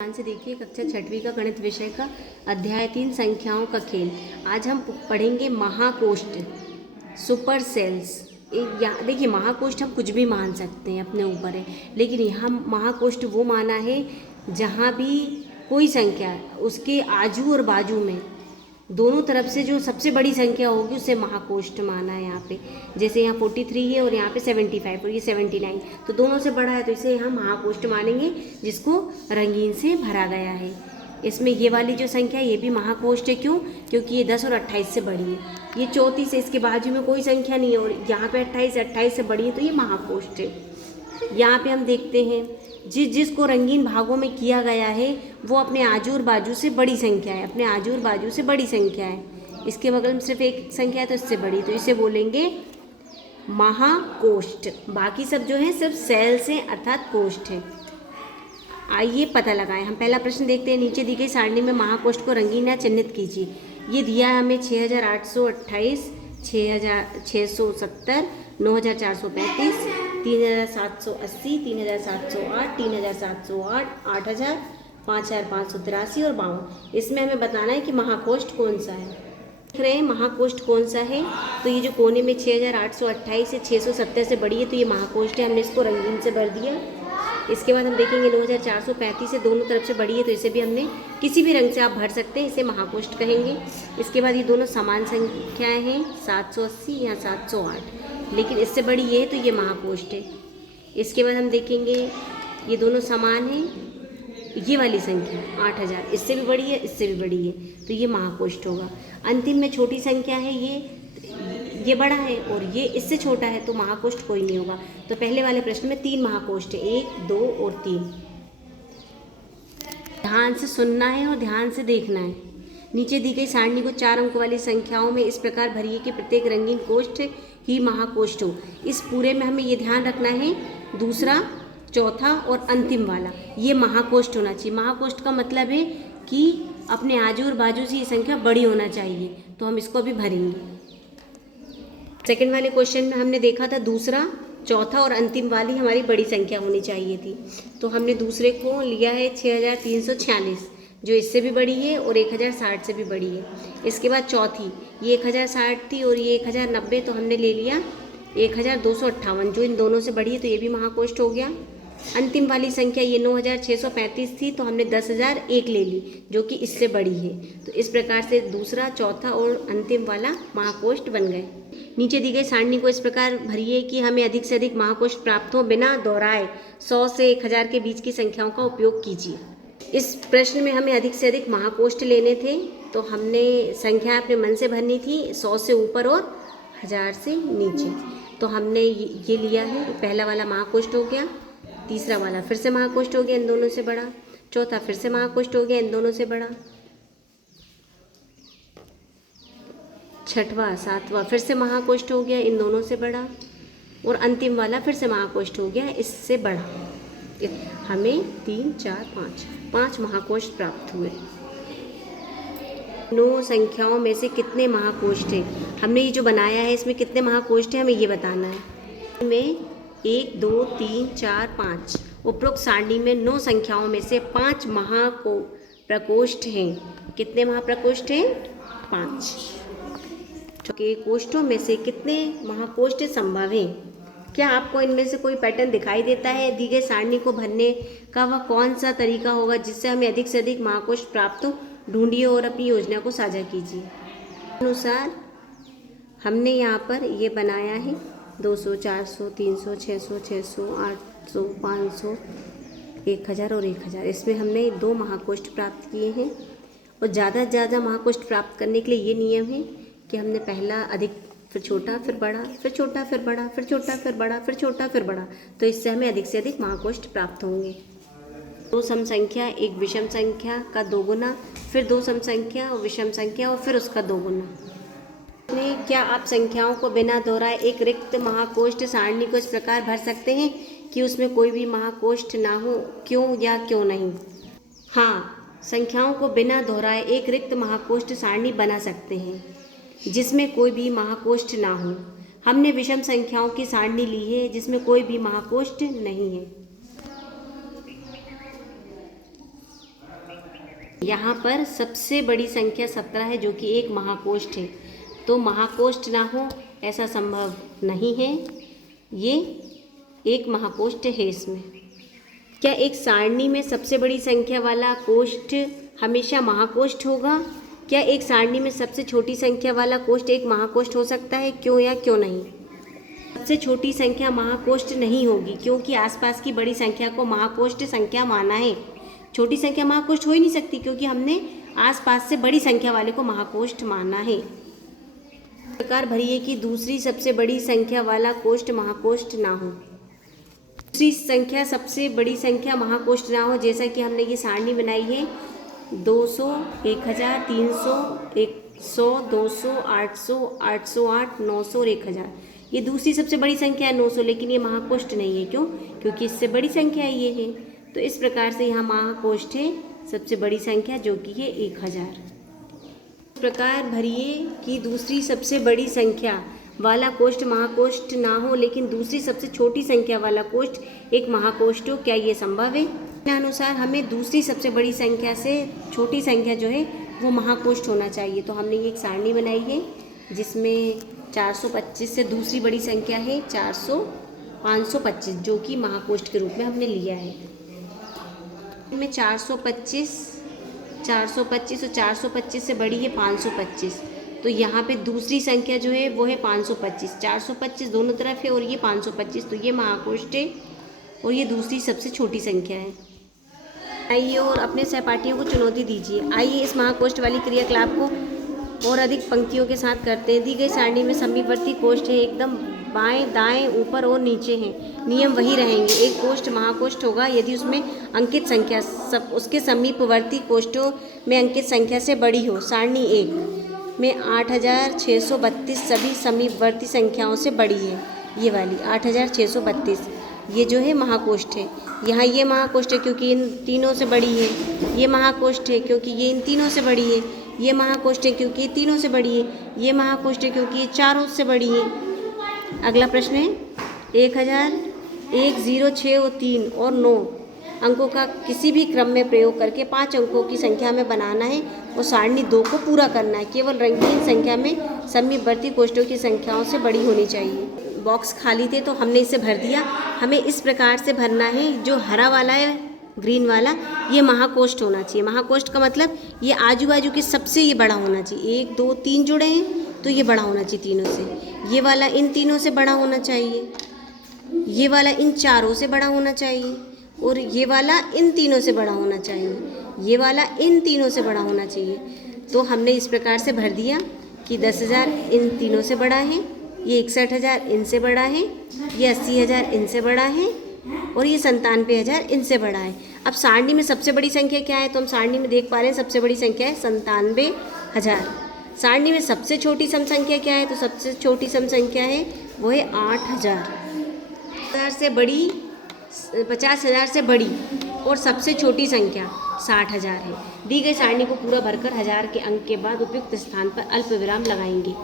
ध्यान से देखिए कक्षा छठवीं का गणित विषय का अध्याय 3 संख्याओं का खेल। आज हम पढ़ेंगे महाकोष्ठ, सुपर सेल्स। यहाँ देखिए महाकोष्ठ हम कुछ भी मान सकते हैं, अपने ऊपर है, लेकिन यहाँ महाकोष्ठ वो माना है जहाँ भी कोई संख्या उसके आजू और बाजू में दोनों तरफ से जो सबसे बड़ी संख्या होगी उसे महाकोष्ठ माना है। यहाँ पे जैसे यहाँ 43 है और यहाँ पे 75 और ये 79, तो दोनों से बड़ा है तो इसे हम महाकोष्ठ मानेंगे, जिसको रंगीन से भरा गया है। इसमें ये वाली जो संख्या ये भी महाकोष्ठ है। क्यों? क्योंकि ये 10 और 28 से बड़ी है। ये 34 है, इसके बाजू में कोई संख्या नहीं है और यहाँ पे 28 से बड़ी है, तो ये महाकोष्ठ है। यहाँ पे हम देखते हैं जिसको रंगीन भागों में किया गया है वो अपने आजू और बाजू से बड़ी संख्या है, अपने आजू और बाजू से बड़ी संख्या है। इसके बगल में सिर्फ एक संख्या है तो इससे बड़ी, तो इसे बोलेंगे महाकोष्ठ। बाकी सब जो है सिर्फ सेल्स हैं अर्थात कोष्ठ है। आइए पता लगाएं। हम पहला प्रश्न देखते हैं। नीचे दी गई सारणी में महाकोष्ठ को रंगीन या चिन्हित कीजिए। ये दिया है हमें 6828, 6670, 9435, 3780, 3708, 3708, 8000, 5583 और 52। इसमें हमें बताना है कि महाकोष्ठ कौन सा है। देख रहे हैं महाकोष्ठ कौन सा है, तो ये जो कोने में 6828 से 670 से बड़ी है तो ये महाकोष्ठ है। हमने इसको रंगीन से भर दिया। इसके बाद हम देखेंगे 9435 से दोनों तरफ से बड़ी है तो इसे भी हमने किसी भी रंग से आप भर सकते हैं, इसे महाकोष्ठ कहेंगे। इसके बाद ये दोनों समान संख्याएं हैं, 780 या 708, लेकिन इससे बड़ी ये है तो ये महाकोष्ठ है। इसके बाद हम देखेंगे ये दोनों समान हैं, ये वाली संख्या 8000 इससे भी बड़ी है, इससे भी बड़ी है, तो ये महाकोष्ठ होगा। अंतिम में छोटी संख्या है ये बड़ा है और ये इससे छोटा है, तो महाकोष्ठ कोई नहीं होगा। तो पहले वाले प्रश्न में 3 महाकोष्ठ है, 1, 2 और 3। ध्यान से सुनना है और ध्यान से देखना है। नीचे दी गई सारणी को 4 अंकों वाली संख्याओं में इस प्रकार भरिए कि प्रत्येक रंगीन कोष्ठ ही महाकोष्ठ हो। इस पूरे में हमें ये ध्यान रखना है, दूसरा, चौथा और अंतिम वाला ये महाकोष्ठ होना चाहिए। महाकोष्ठ का मतलब है कि अपने आजू और बाजू से ये संख्या बड़ी होना चाहिए, तो हम इसको अभी भरेंगे। सेकंड वाले क्वेश्चन में हमने देखा था दूसरा, चौथा और अंतिम वाली हमारी बड़ी संख्या होनी चाहिए थी, तो हमने दूसरे को लिया है 6346, जो इससे भी बड़ी है और 1060 से भी बड़ी है। इसके बाद चौथी ये 1060 थी और ये 1090, तो हमने ले लिया 1258, जो इन दोनों से बड़ी है, तो ये भी महाकोष्ठ हो गया। अंतिम वाली संख्या ये 9635 थी, तो हमने 10001 ले ली, जो कि इससे बड़ी है। तो इस प्रकार से दूसरा, चौथा और अंतिम वाला महाकोष्ठ बन गए। नीचे दी गई सारणी को इस प्रकार भरिए कि हमें अधिक से अधिक महाकोष्ठ प्राप्त हो, बिना दोहराए 100 से 1000 के बीच की संख्याओं का उपयोग कीजिए। इस प्रश्न में हमें अधिक से अधिक महाकोष्ठ लेने थे, तो हमने संख्या अपने मन से भरनी थी, 100 से ऊपर और 1000 से नीचे। तो हमने ये लिया है, पहला वाला महाकोष्ठ हो गया, तीसरा वाला फिर से महाकोष्ठ हो गया इन दोनों से बड़ा, चौथा फिर से महाकोष्ठ हो गया इन दोनों से बड़ा, छठवां सातवां फिर से महाकोष्ठ हो गया इन दोनों से बड़ा, और अंतिम वाला फिर से महाकोष्ठ हो गया इससे बड़ा। हमें 3, 4, 5 महाकोष्ठ प्राप्त हुए। 9 संख्याओं में से कितने महाकोष्ठ हैं? हमने ये जो बनाया है इसमें कितने महाकोष्ठ हैं हमें ये बताना है। में 1, 2, 3, 4, 5 उपरोक्त सारणी में 9 संख्याओं में से 5 प्रकोष्ठ हैं। कितने महाप्रकोष्ठ हैं? 5। के कोष्ठों में से कितने महाकोष्ठ संभव हैं? क्या आपको इनमें से कोई पैटर्न दिखाई देता है? दी गई सारणी को भरने का वह कौन सा तरीका होगा जिससे हमें अधिक से अधिक महाकोष्ठ प्राप्त हो? ढूंढिए और अपनी योजना को साझा कीजिए। अनुसार हमने यहाँ पर ये बनाया है 200, 400, 300, 600, 600, 800, 500, 1000 और 1000। इसमें हमने 2 महाकोष्ठ प्राप्त किए हैं, और ज़्यादा से ज़्यादा महाकोष्ठ प्राप्त करने के लिए ये नियम है कि हमने पहला अधिक, फिर छोटा, फिर बड़ा, फिर छोटा, फिर बड़ा, फिर छोटा, फिर बड़ा, फिर छोटा, फिर बड़ा, तो इससे हमें अधिक से अधिक महाकोष्ठ प्राप्त होंगे। 2 सम संख्या, एक विषम संख्या का 2 गुना, फिर 2 सम संख्या और विषम संख्या और फिर उसका 2 गुना। क्या आप संख्याओं को बिना दोहराए एक रिक्त महाकोष्ठ सारणी को इस प्रकार भर सकते हैं कि उसमें कोई भी महाकोष्ठ ना हो? क्यों या क्यों नहीं? हाँ, संख्याओं को बिना दोहराए एक रिक्त महाकोष्ठ सारणी बना सकते हैं जिसमें कोई भी महाकोष्ठ ना हो। हमने विषम संख्याओं की सारणी ली है जिसमें कोई भी महाकोष्ठ नहीं है। यहाँ पर सबसे बड़ी संख्या 17 है जो कि एक महाकोष्ठ है। तो महाकोष्ठ ना हो ऐसा संभव नहीं है, ये एक महाकोष्ठ है। इसमें क्या एक सारणी में सबसे बड़ी संख्या वाला कोष्ठ हमेशा महाकोष्ठ होगा? क्या एक सारणी में सबसे छोटी संख्या वाला कोष्ठ एक महाकोष्ठ हो सकता है? क्यों या क्यों नहीं? सबसे छोटी संख्या महाकोष्ठ नहीं होगी क्योंकि आसपास की बड़ी संख्या को महाकोष्ठ संख्या माना है। छोटी संख्या महाकोष्ठ हो ही नहीं सकती क्योंकि हमने आसपास से बड़ी संख्या वाले को महाकोष्ठ माना है। प्रकार भरिए कि दूसरी सबसे बड़ी संख्या वाला कोष्ठ महाकोष्ठ ना हो। दूसरी संख्या सबसे बड़ी संख्या महाकोष्ठ ना हो, जैसा कि हमने ये सारणी बनाई है 200, 1000, 300, 100, 200, 800, 808, 900 और 1000। ये दूसरी सबसे बड़ी संख्या है 900, लेकिन ये महाकोष्ठ नहीं है। क्यों? क्योंकि इससे बड़ी संख्या ये है। तो इस प्रकार से यहाँ महाकोष्ठ है सबसे बड़ी संख्या जो कि है 1000। इस प्रकार भरिए कि दूसरी सबसे बड़ी संख्या वाला कोष्ठ महाकोष्ठ ना हो लेकिन दूसरी सबसे छोटी संख्या वाला कोष्ठ एक महाकोष्ठ हो। क्या ये संभव है? अनुसार हमें दूसरी सबसे बड़ी संख्या से छोटी संख्या जो है वो महाकोष्ठ होना चाहिए। तो हमने ये एक सारणी बनाई है जिसमें 425 से दूसरी बड़ी संख्या है 525 जो कि महाकोष्ठ के रूप में हमने लिया है। इनमें 425 और 425 से बड़ी है 525। तो यहाँ पे दूसरी संख्या जो है वो है 525। 425 दोनों तरफ है और ये 525, तो ये महाकोष्ठ है और ये दूसरी सबसे छोटी संख्या है। आइए और अपने सहपाठियों को चुनौती दीजिए। आइए इस महाकोष्ठ वाली क्रियाकलाप को और अधिक पंक्तियों के साथ करते हैं। दी गई सारणी में समीपवर्ती कोष्ठ है, एकदम बाएं दाएं ऊपर और नीचे हैं। नियम वही रहेंगे। एक कोष्ठ महाकोष्ठ होगा यदि उसमें अंकित संख्या सब उसके समीपवर्ती कोष्ठों में अंकित संख्या से बड़ी हो। सारणी 1 में 8632 सभी समीपवर्ती संख्याओं से बड़ी है। ये वाली 8632 ये जो है महाकोष्ठ है। यहाँ ये महाकोष्ठ है क्योंकि इन तीनों से बड़ी है। ये महाकोष्ठ है क्योंकि ये इन तीनों से बड़ी है। ये महाकोष्ठ है क्योंकि ये तीनों से बड़ी है। ये महाकोष्ठ है क्योंकि ये चारों से बड़ी है। अगला प्रश्न है 1000, 1, 0, 6 और 3 और 9 अंकों का किसी भी क्रम में प्रयोग करके 5 अंकों की संख्या में बनाना है और सारणी 2 को पूरा करना है। केवल रंगीन संख्या में समीपवर्ती कोष्ठों की संख्याओं से बड़ी होनी चाहिए। बॉक्स खाली थे तो हमने इसे भर दिया। हमें इस प्रकार से भरना है। जो हरा वाला है ग्रीन वाला ये महाकोष्ठ होना चाहिए। महाकोष्ठ का मतलब ये आजू बाजू के सबसे ये बड़ा होना चाहिए। 1, 2, 3 जुड़े हैं तो ये बड़ा होना चाहिए तीनों से। ये वाला इन तीनों से बड़ा होना चाहिए। ये वाला इन चारों से बड़ा होना चाहिए और ये वाला इन तीनों से बड़ा होना चाहिए। ये वाला इन तीनों से बड़ा होना चाहिए। तो हमने इस प्रकार से भर दिया कि 10,000 इन तीनों से बड़ा है, ये 61,000 इनसे बड़ा है, ये 80,000 इनसे बड़ा है और ये 97,000 इनसे बड़ा है। अब सारणी में सबसे बड़ी संख्या क्या है? तो हम सारणी में देख पा रहे हैं सबसे बड़ी संख्या है 97,000। सारणी में सबसे छोटी सम संख्या क्या है? तो सबसे छोटी सम संख्या है वो है 8,000 से बड़ी 50,000 से बड़ी और सबसे छोटी संख्या 60,000 है। दी गई सारणी को पूरा भरकर 1000 के अंक के बाद उपयुक्त स्थान पर अल्प विराम लगाएंगे।